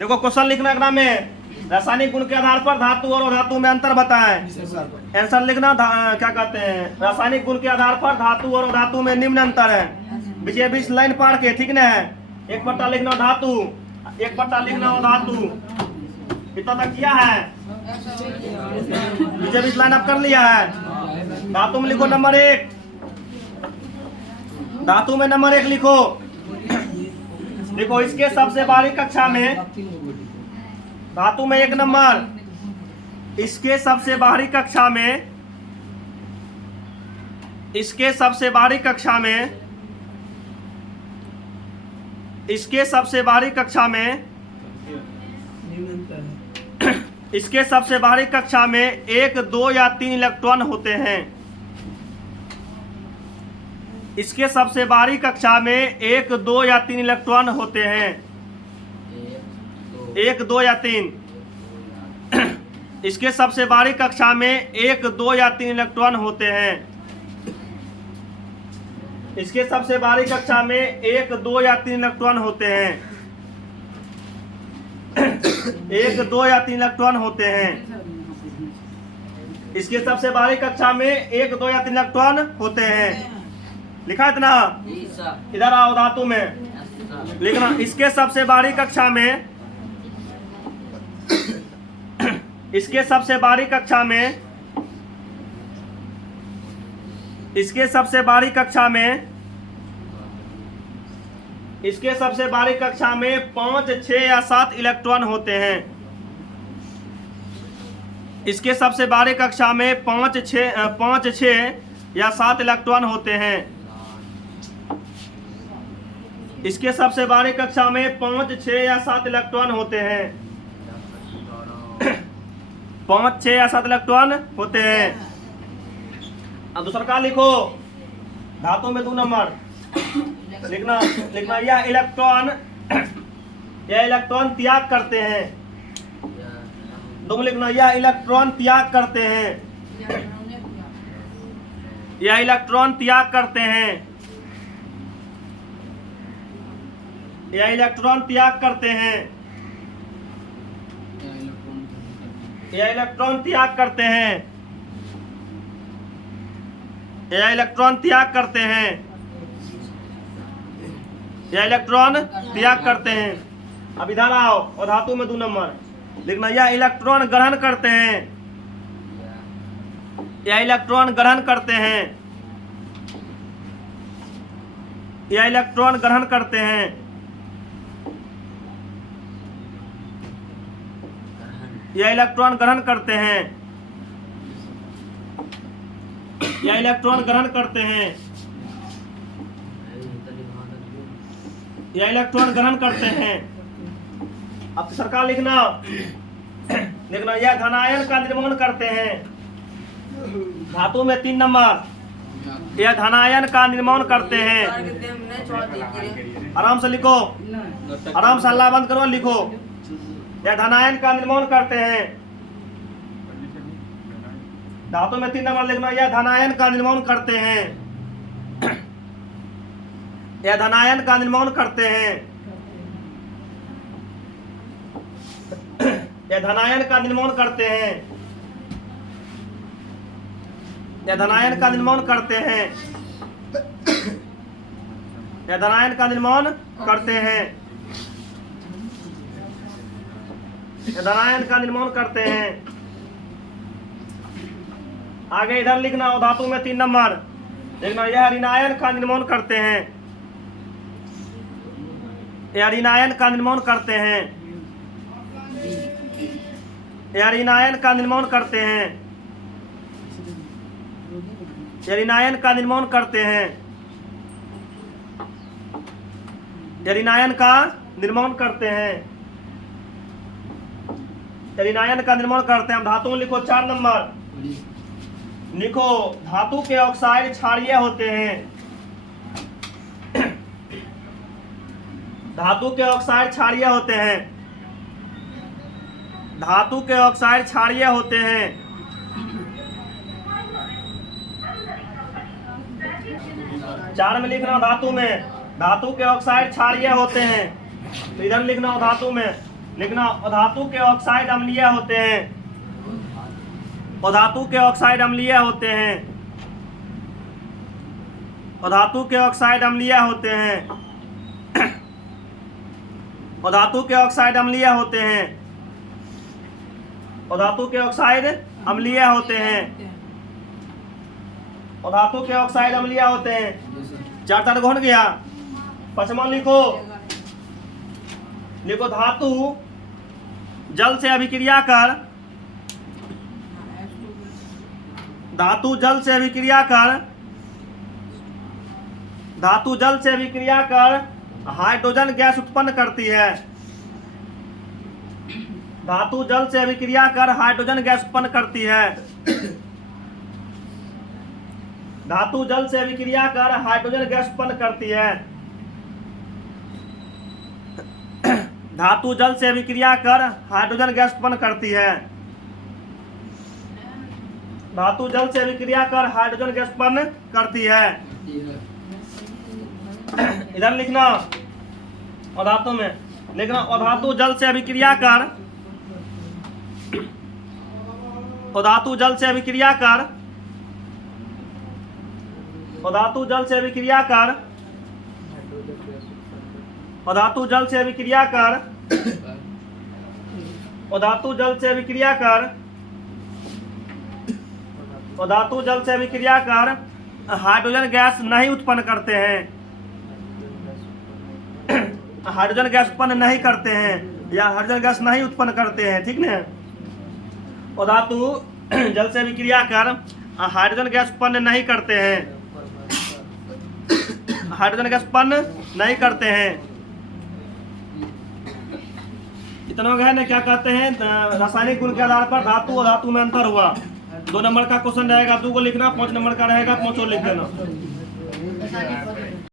देखो क्वेश्चन लिखना एकरा में रासायनिक गुण के आधार पर धातु और अधातु में अंतर बताएं। आंसर लिखना क्या कहते हैं, रासायनिक गुण के आधार पर धातु और अधातु में निम्न अंतर है। बीचे बीच लाइन पार के, ठीक ना है। एक पट्टा लिखना धातु, एक पट्टा लिखना अधातु, इतना तक किया है। बीचे बीच लाइन आप कर लिया है। धातु में लिखो नंबर 1, धातु में नंबर 1 लिखो। देखो इसके सबसे बारीक कक्षा में धातु में 1 नंबर, इसके सबसे बाहरी कक्षा में, इसके सबसे बाहरी कक्षा में, इसके सबसे बाहरी कक्षा में, इसके सबसे बाहरी कक्षा में 1, 2 या 3 इलेक्ट्रॉन होते हैं। इसके सबसे बाहरी कक्षा में 1, 2 या 3 इलेक्ट्रॉन होते हैं। 1, 2 या 3। इसके सबसे बाहरी कक्षा में 1, 2 या 3 इलेक्ट्रॉन होते हैं। इसके सबसे बाहरी कक्षा में 1, 2 या 3 इलेक्ट्रॉन होते हैं। 1, 2 या 3 इलेक्ट्रॉन होते हैं। इसके सबसे बाहरी कक्षा में 1, 2 या 3 इलेक्ट्रॉन होते हैं। लिखा इतना? इधर आओ धातु में लिखना। इसके सबसे बाहरी कक्षा में, इसके सबसे बाहरी कक्षा में, इसके सबसे बाहरी कक्षा में, इसके सबसे बाहरी कक्षा में 5, 6 या 7 इलेक्ट्रॉन होते हैं। इसके सबसे बाहरी कक्षा में 5, 6 या 7 इलेक्ट्रॉन होते हैं। इसके सबसे बाहरी कक्षा में 5, 6 या 7 इलेक्ट्रॉन होते हैं। 5, 6 या 7 इलेक्ट्रॉन होते हैं। अब दूसरा का लिखो, धातु में 2 नंबर लिखना। यह इलेक्ट्रॉन त्याग करते हैं। 2 लिखना, यह इलेक्ट्रॉन त्याग करते हैं। यह इलेक्ट्रॉन त्याग करते हैं। यह इलेक्ट्रॉन त्याग करते हैं। यह इलेक्ट्रॉन त्याग करते हैं। यह इलेक्ट्रॉन त्याग करते हैं। यह इलेक्ट्रॉन त्याग करते हैं। अब इधर आओ और धातु में 2 नंबर लिखना। यह इलेक्ट्रॉन ग्रहण करते हैं। यह इलेक्ट्रॉन ग्रहण करते हैं। यह इलेक्ट्रॉन ग्रहण करते हैं। यह इलेक्ट्रॉन ग्रहण करते हैं। यह इलेक्ट्रॉन ग्रहण करते हैं। यह इलेक्ट्रॉन ग्रहण करते हैं। अब सरकार लिखना। यह धनायन का निर्माण करते हैं। धातु में 3 नंबर। यह धनायन का निर्माण करते हैं। आराम से लिखो, आराम से अल्लाह बंद करो, लिखो। यह धनायन का निर्माण करते हैं। धातु में 3 नंबर लिखना। यह धनायन का निर्माण करते हैं। यह धनायन का निर्माण करते हैं। यह धनायन का निर्माण करते हैं। यह धनायन का निर्माण करते हैं। यह धनायन का निर्माण करते हैं। यह धनायन का निर्माण करते हैं। आगे इधर लिखना। धातु में 3 नंबर लिखना। यह ऋणायन का निर्माण करते हैं। यह ऋणायन का निर्माण करते हैं। यह ऋणायन का निर्माण करते हैं। यह ऋणायन का निर्माण करते हैं। यह ऋणायन का निर्माण करते हैं। यह ऋणायन का निर्माण करते हैं। धातु में लिखो 4 नंबर लिखो। धातु के ऑक्साइड क्षारीय होते हैं। धातु के ऑक्साइड क्षारीय होते हैं। धातु के ऑक्साइड क्षारीय होते हैं। चार में लिखना। धातु के ऑक्साइड क्षारीय होते हैं। तो इधर लिखना धातु में लिखना अधातु के ऑक्साइड अम्लीय होते हैं, अधातु के ऑक्साइड अम्लीय होते हैं, अधातु के ऑक्साइड अम्लीय होते हैं, अधातु के ऑक्साइड अम्लीय होते हैं, अधातु के ऑक्साइड अम्लीय होते हैं, अधातु के ऑक्साइड अम्लीय होते हैं। 4 घुन गया। 5वां लिखो, लिखो धातु जल से अभिक्रिया कर, धातु जल से अभिक्रिया कर, धातु जल से अभिक्रिया कर हाइड्रोजन गैस उत्पन्न करती है, धातु जल से अभिक्रिया कर हाइड्रोजन गैस उत्पन्न करती है, धातु जल से अभिक्रिया कर हाइड्रोजन गैस उत्पन्न करती है, धातु जल से अभिक्रिया कर हाइड्रोजन गैस उत्पन्न करती है, धातु जल से अभिक्रिया कर हाइड्रोजन गैस उत्पन्न करती है। इधर लिखना अधातु में, लिखना अधातु जल से अभिक्रिया कर, अधातु जल से अभिक्रिया कर, अधातु जल से अभिक्रिया कर, अधातु जल से अभिक्रिया कर, अधातु जल से अभिक्रिया कर, अधातु जल से अभिक्रिया कर हाइड्रोजन गैस नहीं उत्पन्न करते हैं, हाइड्रोजन गैस उत्पन्न नहीं करते हैं या हाइड्रोजन गैस नहीं उत्पन्न करते हैं, ठीक ना। अधातु जल से अभिक्रिया कर हाइड्रोजन गैस उत्पन्न नहीं करते हैं, हाइड्रोजन गैस उत्पन्न नहीं करते हैं। इतना गए ना, क्या कहते हैं, रासायनिक गुण के आधार पर धातु और धातु में अंतर हुआ। 2 नंबर का क्वेश्चन रहेगा, 2 को लिखना, 5 नंबर का रहेगा, 5 और लिख देना।